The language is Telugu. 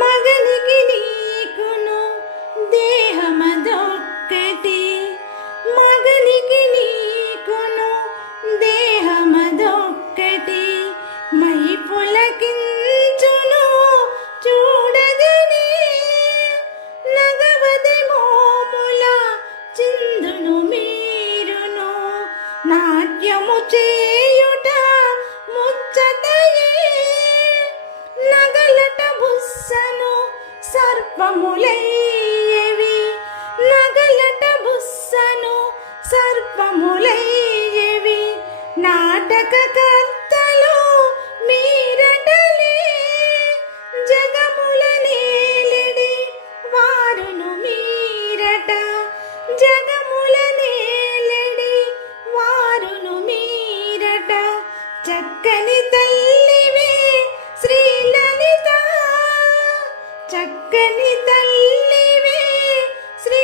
మగనికి నీకును దేహమదొక్కటి, మగనికి నీకును దేహమదొక్కటి. మై పులకించును చూడగనే, నగవది మోముల చిందును మీరును. నాట్యము చేయుట ముచ్చటయే, నగలట బుస్సను సర్పములయ్యేవి, నగలట బుస్సను సర్పములయ్యేవి. నాటకకర్తలు మీరటలే, జగముల నేలిడి వారును మీరట, జగముల నేలిడి వారును మీరట. చక్కని తల్లివే శ్రీలలిత, చక్కని తల్లివే శ్రీ